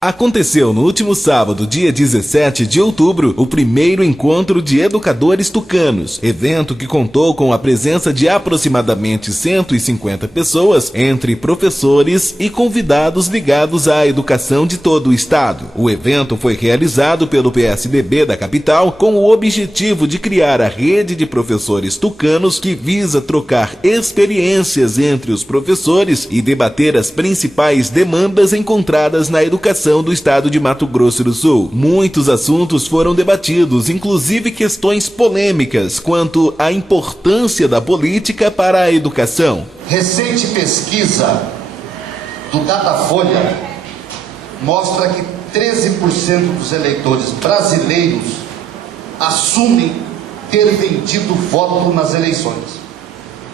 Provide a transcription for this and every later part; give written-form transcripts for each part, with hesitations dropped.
Aconteceu no último sábado, dia 17 de outubro, o primeiro encontro de educadores tucanos, evento que contou com a presença de aproximadamente 150 pessoas, entre professores e convidados ligados à educação de todo o estado. O evento foi realizado pelo PSDB da capital com o objetivo de criar a rede de professores tucanos que visa trocar experiências entre os professores e debater as principais demandas encontradas na educação do estado de Mato Grosso do Sul. Muitos assuntos foram debatidos, inclusive questões polêmicas quanto à importância da política para a educação. Recente pesquisa do Datafolha mostra que 13% dos eleitores brasileiros assumem ter vendido voto nas eleições.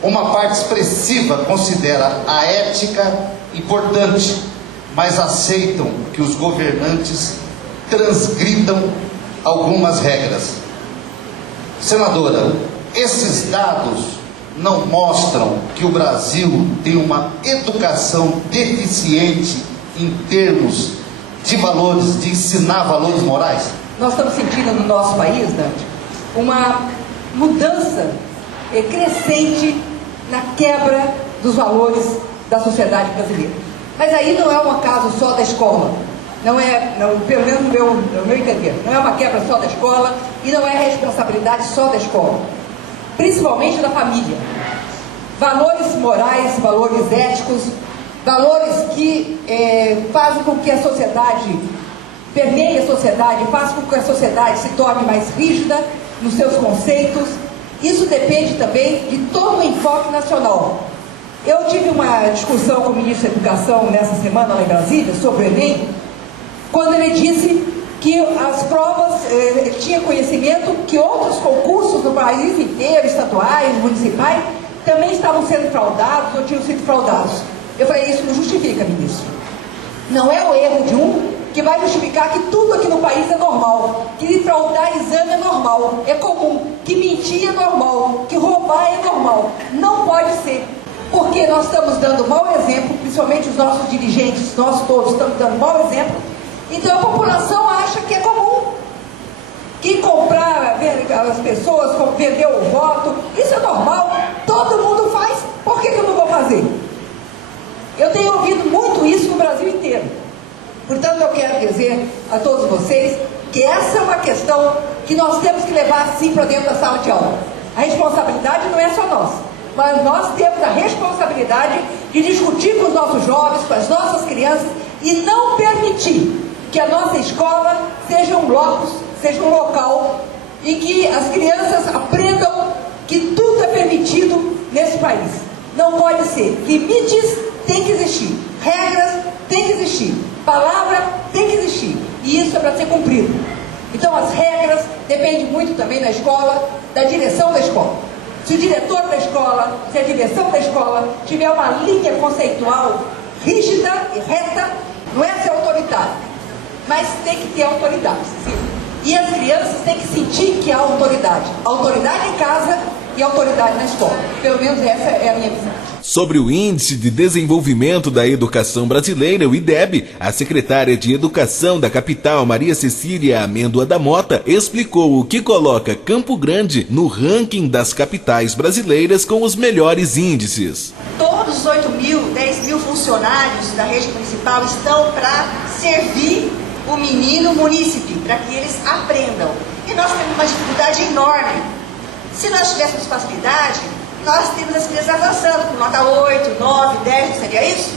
Uma parte expressiva considera a ética importante, mas aceitam que os governantes transgridam algumas regras. Senadora, esses dados não mostram que o Brasil tem uma educação deficiente em termos de valores, de ensinar valores morais? Nós estamos sentindo no nosso país, Dante, uma mudança crescente na quebra dos valores da sociedade brasileira. Mas aí não é um caso só da escola, pelo menos no meu entender, não é uma quebra só da escola e não é responsabilidade só da escola, principalmente da família. Valores morais, valores éticos, valores que fazem com que a sociedade, permeie a sociedade, fazem com que a sociedade se torne mais rígida nos seus conceitos. Isso depende também de todo o enfoque nacional. Eu tive uma discussão com o ministro da Educação nessa semana lá em Brasília sobre o Enem, quando ele disse que as provas, tinha conhecimento que outros concursos no país inteiro, estaduais, municipais, também estavam sendo fraudados ou tinham sido fraudados. Eu falei, isso não justifica, ministro. Não é o erro de um que vai justificar que tudo aqui no país é normal, que fraudar exame é normal, é comum, que mentir é normal, que roubar é normal. Não pode ser. Porque nós estamos dando mau exemplo, principalmente os nossos dirigentes, nós todos estamos dando mau exemplo, então a população acha que é comum. Que comprar as pessoas, vender o voto, isso é normal, todo mundo faz, por que eu não vou fazer? Eu tenho ouvido muito isso no Brasil inteiro. Portanto, eu quero dizer a todos vocês que essa é uma questão que nós temos que levar assim para dentro da sala de aula. A responsabilidade não é só nossa. Mas nós temos a responsabilidade de discutir com os nossos jovens, com as nossas crianças e não permitir que a nossa escola seja um locus, seja um local em que as crianças aprendam que tudo é permitido nesse país. Não pode ser. Limites têm que existir, regras têm que existir, palavra tem que existir e isso é para ser cumprido. Então as regras dependem muito também da escola, da direção da escola. Se o diretor da escola, se a direção da escola tiver uma linha conceitual rígida e reta, não é ser autoritário, mas tem que ter autoridade. Sim. E as crianças têm que sentir que há autoridade. Autoridade em casa e autoridade na escola. Pelo menos essa é a minha visão. Sobre o Índice de Desenvolvimento da Educação Brasileira, o IDEB, a secretária de Educação da capital, Maria Cecília Amêndoa da Mota, explicou o que coloca Campo Grande no ranking das capitais brasileiras com os melhores índices. Todos os 8 mil, 10 mil funcionários da rede municipal estão para servir o menino munícipe, para que eles aprendam. E nós temos uma dificuldade enorme. Se nós tivéssemos facilidade, nós temos as crianças avançando com nota 8, 9, 10, não seria isso?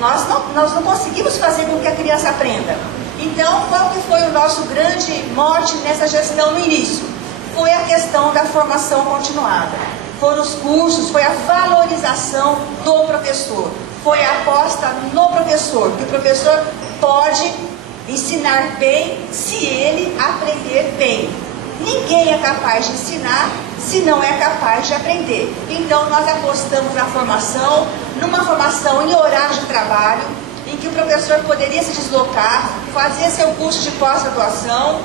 Nós não conseguimos fazer com que a criança aprenda. Então, qual que foi o nosso grande mote nessa gestão no início? Foi a questão da formação continuada. Foram os cursos, foi a valorização do professor. Foi a aposta no professor, que o professor pode ensinar bem se ele aprender bem. Ninguém é capaz de ensinar se não é capaz de aprender. Então nós apostamos na formação, numa formação em horário de trabalho, em que o professor poderia se deslocar, fazer seu curso de pós-graduação,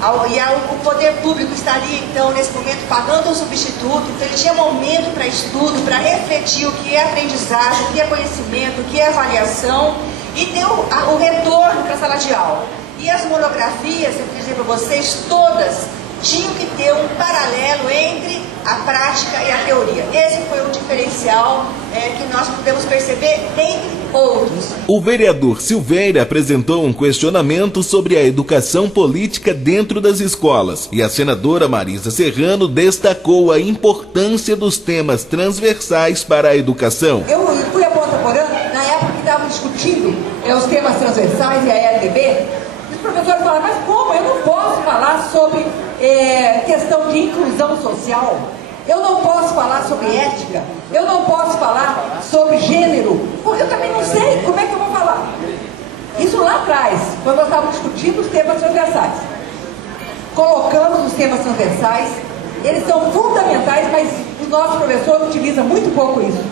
e o poder público estaria então nesse momento pagando um substituto, então ele tinha momento para estudo, para refletir o que é aprendizagem, o que é conhecimento, o que é avaliação, e ter o retorno para sala de aula. E as monografias, eu queria dizer para vocês, todas tinham que ter um paralelo entre a prática e a teoria. Esse foi o diferencial que nós pudemos perceber, dentre outros. O vereador Silveira apresentou um questionamento sobre a educação política dentro das escolas e a senadora Marisa Serrano destacou a importância dos temas transversais para a educação. Eu fui a Ponta Porã na época que estavam discutindo os temas transversais e a LDB. Os professores falaram, mas como? Eu não posso falar sobre questão de inclusão social, eu não posso falar sobre ética, eu não posso falar sobre gênero, porque eu também não sei como é que eu vou falar. Isso lá atrás, quando nós estávamos discutindo os temas transversais. Colocamos os temas transversais, eles são fundamentais, mas o nosso professor utiliza muito pouco isso.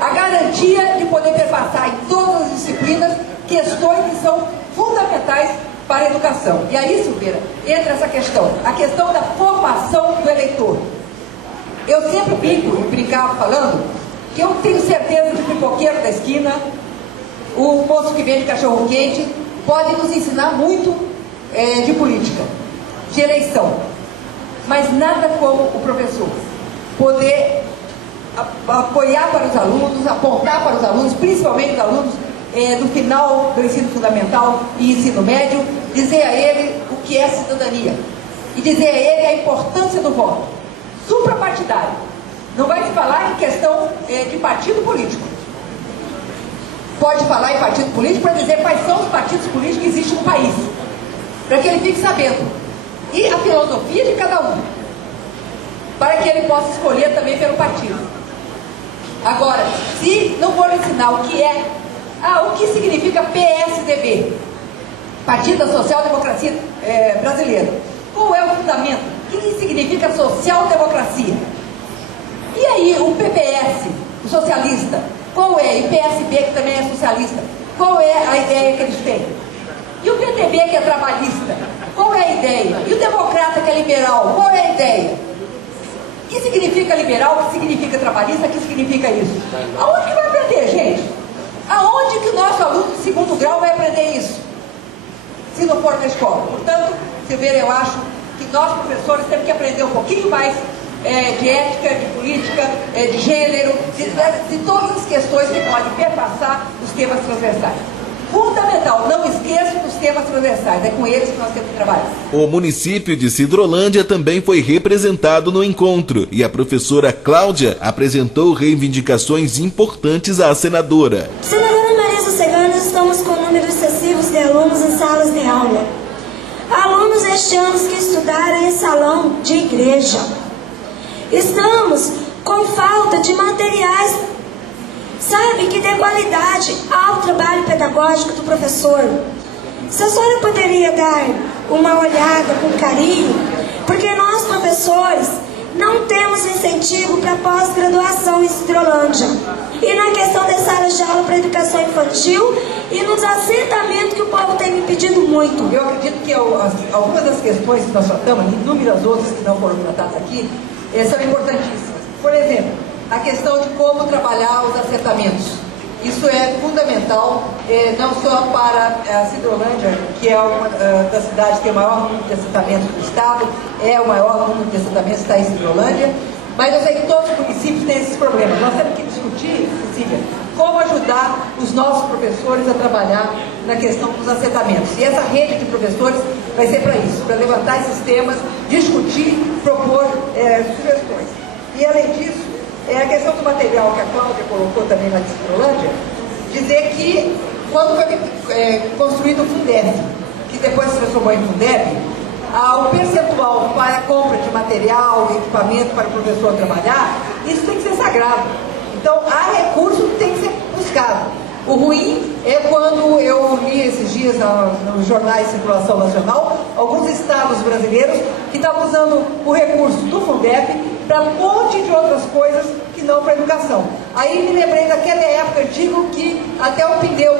A garantia de poder perpassar em todas as disciplinas questões que são fundamentais para a educação. E aí, Silveira, entra essa questão, a questão da formação do eleitor. Eu sempre brincava falando que eu tenho certeza que o pipoqueiro da esquina, o moço que vende cachorro-quente, pode nos ensinar muito de política, de eleição. Mas nada como o professor poder apoiar para os alunos, apontar para os alunos, principalmente os alunos do final do ensino fundamental e ensino médio, dizer a ele o que é cidadania e dizer a ele a importância do voto suprapartidário. Não vai se falar em questão de partido político. Pode falar em partido político para dizer quais são os partidos políticos que existem no país, para que ele fique sabendo. E a filosofia de cada um, para que ele possa escolher também pelo partido. Agora, se não for ensinar o que é, o que significa PSDB, Partido da Social Democracia Brasileira, qual é o fundamento? O que significa social-democracia? E aí, o PPS, o socialista, qual é? E o PSB, que também é socialista, qual é a ideia que eles têm? E o PTB, que é trabalhista, qual é a ideia? E o democrata, que é liberal, qual é a ideia? O que significa liberal? O que significa trabalhista? O que significa isso? Aonde que vai aprender, gente? Aonde que o nosso aluno de segundo grau vai aprender isso? Se não for na escola. Portanto, Silveira, eu acho que nós, professores, temos que aprender um pouquinho mais de ética, de política, de gênero, de todas as questões que podem perpassar os temas transversais. Fundamental, não esqueçam dos temas transversais, é com eles que nós temos que trabalhar. O município de Sidrolândia também foi representado no encontro e a professora Cláudia apresentou reivindicações importantes à senadora. Senadora Marisa Serrano, estamos com números excessivos de alunos em salas de aula. Alunos este ano que estudaram em salão de igreja. Estamos com falta de materiais, sabe, que dê qualidade ao trabalho pedagógico do professor. Se a senhora poderia dar uma olhada com carinho, porque nós, professores, não temos incentivo para pós-graduação em Sidrolândia. E na questão das salas de aula para educação infantil e nos assentamentos que o povo tem me pedido muito. Eu acredito que algumas das questões que nós tratamos, inúmeras outras que não foram tratadas aqui, são importantíssimas. Por exemplo, a questão de como trabalhar os assentamentos. Isso é fundamental, não só para a Sidrolândia, que é uma das cidades que tem o maior número de assentamentos do estado, é o maior número de assentamentos que está em Sidrolândia, mas eu sei que todos os municípios têm esses problemas. Nós temos que discutir, Cecília, como ajudar os nossos professores a trabalhar na questão dos assentamentos. E essa rede de professores vai ser para isso, para levantar esses temas, discutir, propor sugestões. E além disso, a questão do material que a Cláudia colocou também na Sidrolândia, dizer que quando foi construído o Fundeb, que depois se transformou em Fundeb, o percentual para a compra de material e equipamento para o professor trabalhar, isso tem que ser sagrado. Então, há recurso que tem que ser buscado. O ruim é quando eu li esses dias nos jornais de circulação nacional, alguns estados brasileiros que estavam usando o recurso do Fundeb para um monte de outras coisas que não para a educação. Aí me lembrei daquela época, digo que até o pneu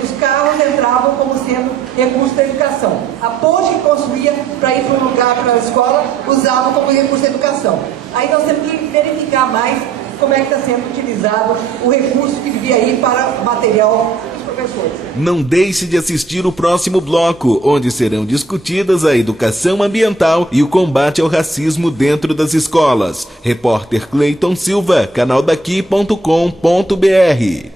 dos carros entravam como sendo recurso da educação. A ponte que construía para ir para um lugar, para a escola, usavam como recurso da educação. Aí nós temos que verificar mais como é que está sendo utilizado o recurso que devia ir para o material dos professores. professores. Não deixe de assistir o próximo bloco, onde serão discutidas a educação ambiental e o combate ao racismo dentro das escolas. Repórter Cleiton Silva, canaldaqui.com.br.